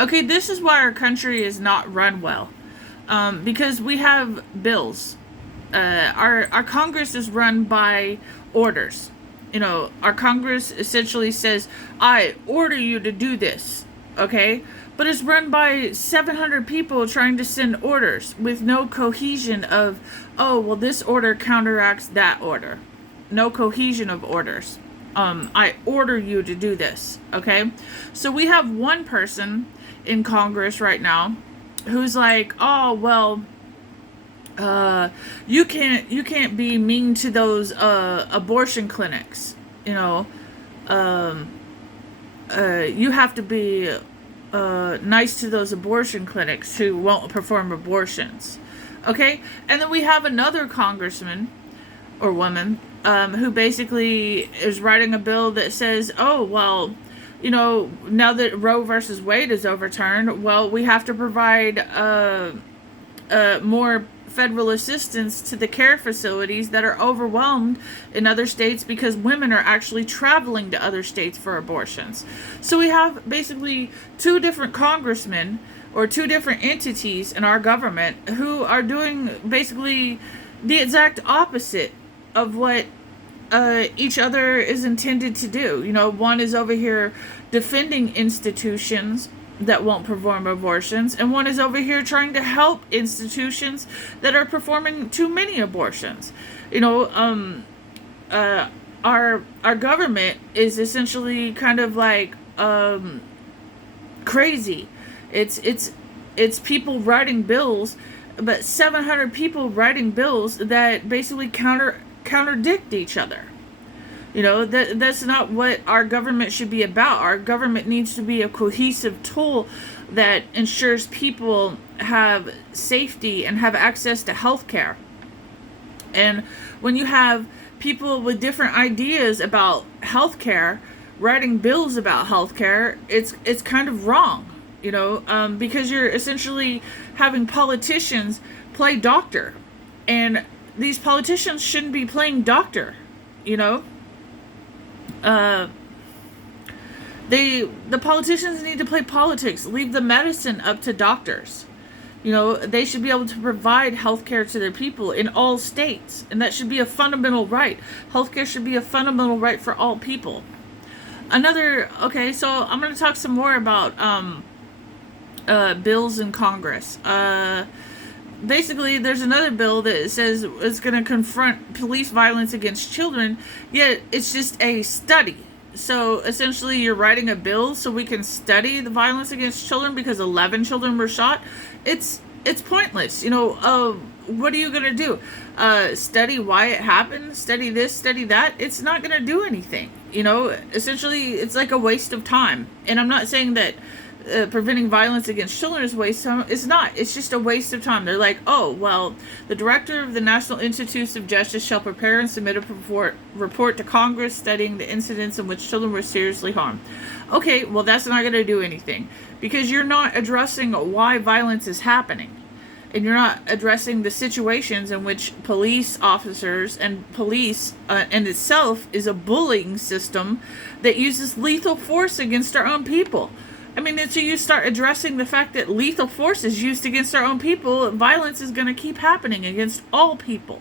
Okay, this is why our country is not run well. Because we have bills. Our Congress is run by orders. Our Congress essentially says, "I order you to do this." Okay, but it's run by 700 people trying to send orders with no cohesion of, oh well, this order counteracts that order. No cohesion of orders. I order you to do this. Okay, so we have one person in Congress right now who's like, oh well, you can't be mean to those abortion clinics. You have to be nice to those abortion clinics who won't perform abortions. Okay, and then we have another congressman or woman who basically is writing a bill that says, oh well, now that Roe versus Wade is overturned, well, we have to provide more federal assistance to the care facilities that are overwhelmed in other states because women are actually traveling to other states for abortions. So we have basically two different congressmen or two different entities in our government who are doing basically the exact opposite of what each other is intended to do. One is over here defending institutions that won't perform abortions, and one is over here trying to help institutions that are performing too many abortions. Our government is essentially kind of like crazy. It's people writing bills, but 700 people writing bills that basically contradict each other. That's not what our government should be about. Our government needs to be a cohesive tool that ensures people have safety and have access to health care. And when you have people with different ideas about health care writing bills about health care, it's kind of wrong, because you're essentially having politicians play doctor. And these politicians shouldn't be playing doctor, the politicians need to play politics. Leave the medicine up to doctors. They should be able to provide health care to their people in all states, and that should be a fundamental right. Healthcare should be a fundamental right for all people. Okay, so I'm going to talk some more about bills in Congress. Basically, there's another bill that says it's going to confront police violence against children, yet it's just a study. So essentially, you're writing a bill so we can study the violence against children because 11 children were shot. It's pointless. What are you going to do? Study why it happened? Study this, study that? It's not going to do anything. Essentially, it's like a waste of time. And I'm not saying that preventing violence against children is a waste of time. It's not. It's just a waste of time. They're like, oh, well, the director of the National Institutes of Justice shall prepare and submit a report to Congress studying the incidents in which children were seriously harmed. Okay, well, that's not going to do anything because you're not addressing why violence is happening. And you're not addressing the situations in which police officers and police in itself is a bullying system that uses lethal force against our own people. I mean, until you start addressing the fact that lethal force is used against our own people, violence is going to keep happening against all people.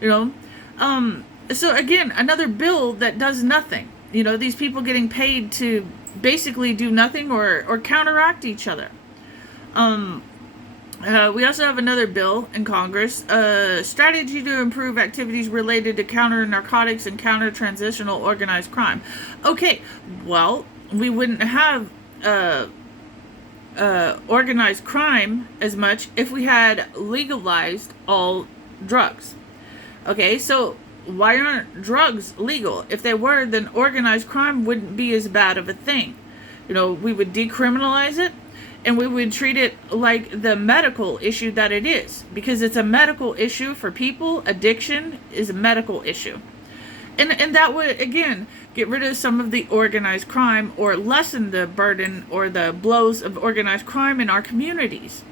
So again, another bill that does nothing. These people getting paid to basically do nothing or counteract each other. We also have another bill in Congress, strategy to improve activities related to counter narcotics and counter transitional organized crime. Okay, well, we wouldn't have organized crime as much if we had legalized all drugs. Okay, so why aren't drugs legal? If they were, then organized crime wouldn't be as bad of a thing. We would decriminalize it and we would treat it like the medical issue that it is, because it's a medical issue for people. Addiction is a medical issue. And that would, again, get rid of some of the organized crime or lessen the burden or the blows of organized crime in our communities.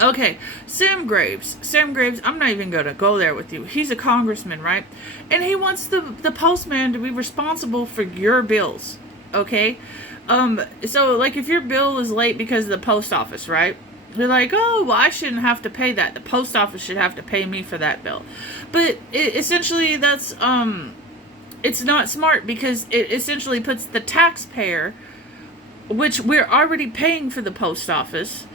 Okay, Sam Graves, I'm not even going to go there with you. He's a congressman, right? And he wants the postman to be responsible for your bills, okay? So like if your bill is late because of the post office, right? You're like, oh, well, I shouldn't have to pay that. The post office should have to pay me for that bill. But essentially, it's not smart, because it essentially puts the taxpayer, which we're already paying for the post office,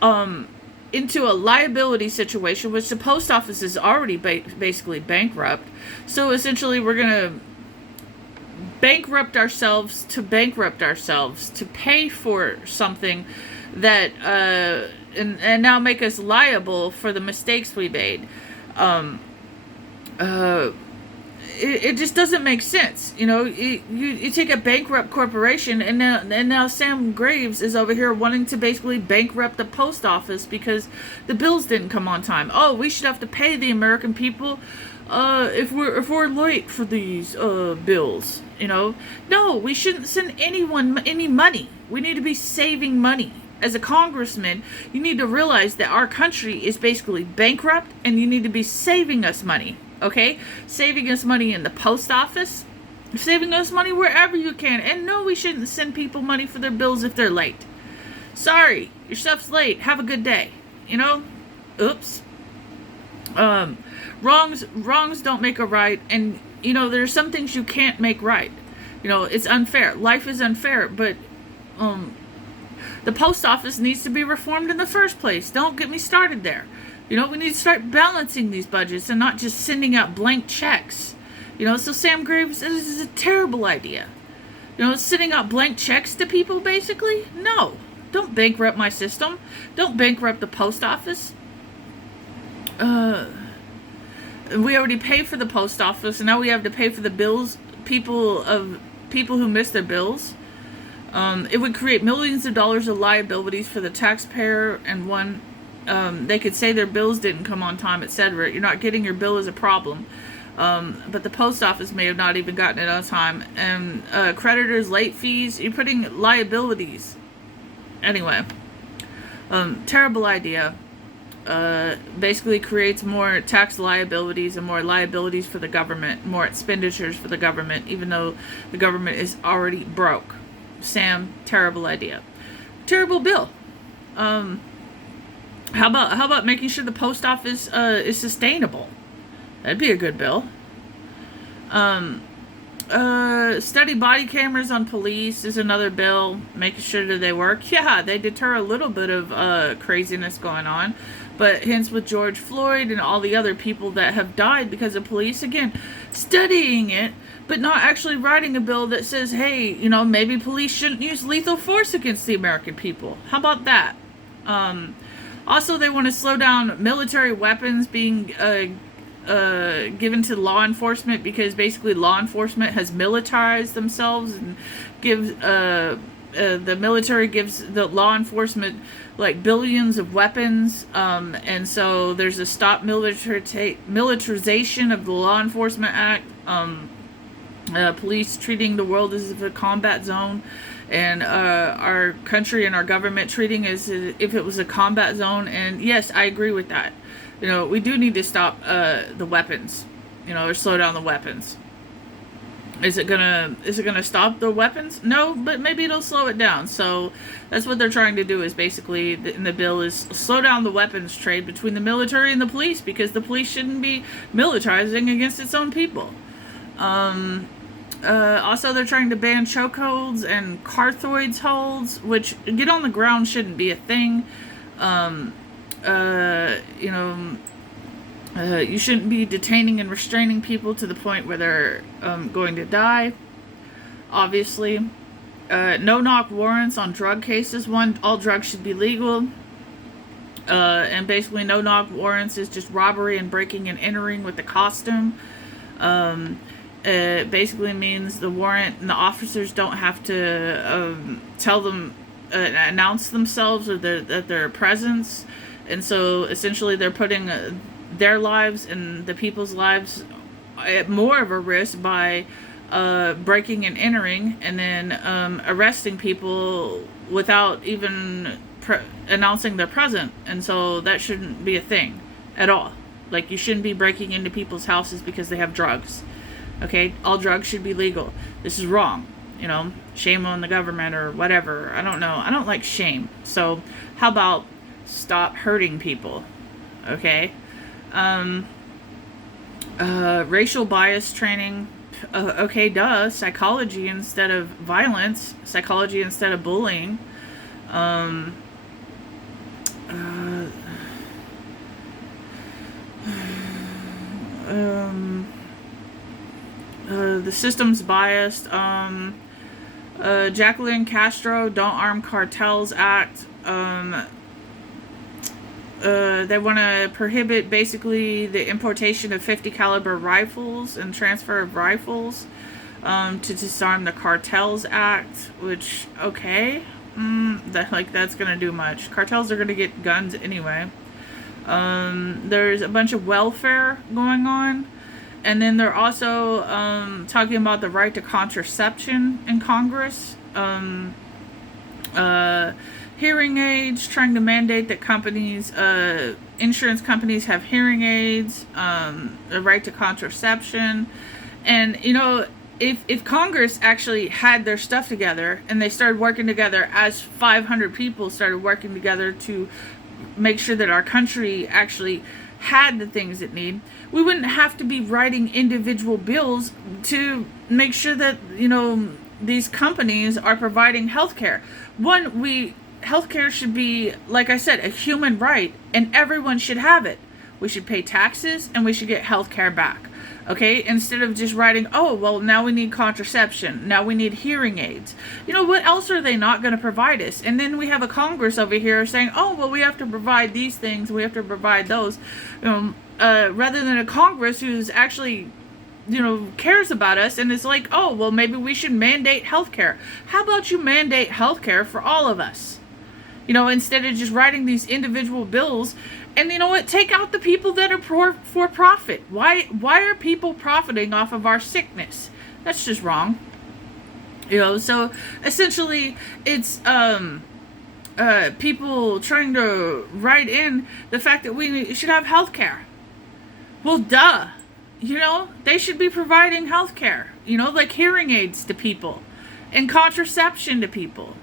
into a liability situation, which the post office is already basically bankrupt. So essentially, we're gonna bankrupt ourselves to pay for something that and now make us liable for the mistakes we made. It just doesn't make sense. You take a bankrupt corporation, and now Sam Graves is over here wanting to basically bankrupt the post office because the bills didn't come on time. Oh, we should have to pay the American people if we're late for these bills. No, we shouldn't send anyone any money. We need to be saving money. As a congressman, you need to realize that our country is basically bankrupt, and you need to be saving us money. Okay? Saving us money in the post office, saving us money wherever you can. And no, we shouldn't send people money for their bills if they're late. Sorry, your stuff's late. Have a good day. Oops. Wrongs don't make a right, and there's some things you can't make right. It's unfair. Life is unfair, but the post office needs to be reformed in the first place. Don't get me started there. We need to start balancing these budgets and not just sending out blank checks. So Sam Graves, this is a terrible idea. Sending out blank checks to people, basically? No. Don't bankrupt my system. Don't bankrupt the post office. We already pay for the post office, and now we have to pay for the bills, people who miss their bills. It would create millions of dollars of liabilities for the taxpayer, and they could say their bills didn't come on time, etc. You're not getting your bill is a problem. But the post office may have not even gotten it on time. And creditors' late fees, you're putting liabilities. Anyway, terrible idea. Basically creates more tax liabilities and more liabilities for the government, more expenditures for the government, even though the government is already broke. Sam, terrible idea. Terrible bill. How about making sure the post office is sustainable? That'd be a good bill. Study body cameras on police is another bill. Making sure that they work. Yeah, they deter a little bit of craziness going on. But hence with George Floyd and all the other people that have died because of police, again, studying it, but not actually writing a bill that says, hey, maybe police shouldn't use lethal force against the American people. How about that? Also, they want to slow down military weapons being given to law enforcement, because basically law enforcement has militarized themselves and gives the military gives the law enforcement like billions of weapons, and so there's a stop militarization of the Law Enforcement Act. Police treating the world as a combat zone, and our country and our government treating as if it was a combat zone. And yes, I agree with that. We do need to stop the weapons, or slow down the weapons. Is it gonna stop the weapons? No, but maybe it'll slow it down. So that's what they're trying to do, is basically in the bill is slow down the weapons trade between the military and the police, because the police shouldn't be militarizing against its own people. Also, they're trying to ban chokeholds and carthoids holds, which get on the ground shouldn't be a thing. You shouldn't be detaining and restraining people to the point where they're going to die. Obviously, no-knock warrants on drug cases. All drugs should be legal. And basically, no-knock warrants is just robbery and breaking and entering with the costume. It basically means the warrant and the officers don't have to tell them, announce themselves or their presence. And so essentially they're putting their lives and the people's lives at more of a risk by breaking and entering, and then arresting people without even announcing they're present. And so that shouldn't be a thing at all. Like, you shouldn't be breaking into people's houses because they have drugs. Okay, all drugs should be legal. This is wrong. shame on the government or whatever. I don't know. I don't like shame. So how about stop hurting people? Okay. Racial bias training. Okay, duh. Psychology instead of violence. Psychology instead of bullying. The system's biased. Jacqueline Castro, Don't Arm Cartels Act. They want to prohibit basically the importation of 50 caliber rifles and transfer of rifles to disarm the Cartels Act, which, okay, that's going to do much. Cartels are going to get guns anyway. There's a bunch of welfare going on. And then they're also talking about the right to contraception in Congress. Hearing aids, trying to mandate that insurance companies have hearing aids, the right to contraception. And, if Congress actually had their stuff together and they started working together as 500 people started working together to make sure that our country actually had the things it need, we wouldn't have to be writing individual bills to make sure that, these companies are providing healthcare. Healthcare should be, like I said, a human right, and everyone should have it. We should pay taxes, and we should get healthcare back. Okay? Instead of just writing, oh, well, now we need contraception. Now we need hearing aids. What else are they not going to provide us? And then we have a Congress over here saying, oh, well, we have to provide these things. We have to provide those. Rather than a Congress who's actually, cares about us and is like, oh, well, maybe we should mandate healthcare. How about you mandate healthcare for all of us? Instead of just writing these individual bills. And you know what? Take out the people that are for profit. Why are people profiting off of our sickness? That's just wrong. So essentially it's people trying to write in the fact that we should have health care. Well, duh. They should be providing health care. Like hearing aids to people and contraception to people.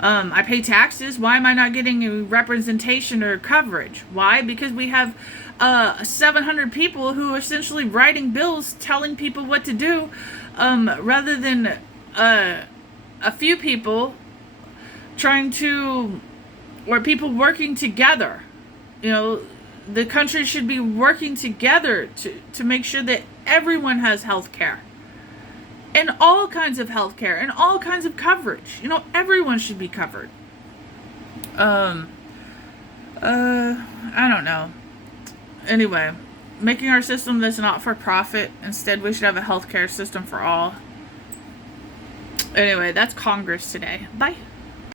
I pay taxes. Why am I not getting a representation or coverage? Why? Because we have 700 people who are essentially writing bills telling people what to do, rather than a few people or people working together. The country should be working together to make sure that everyone has health care. And all kinds of health care and all kinds of coverage. Everyone should be covered. I don't know. Anyway, making our system that's not for profit. Instead, we should have a healthcare system for all. Anyway, that's Congress today. Bye.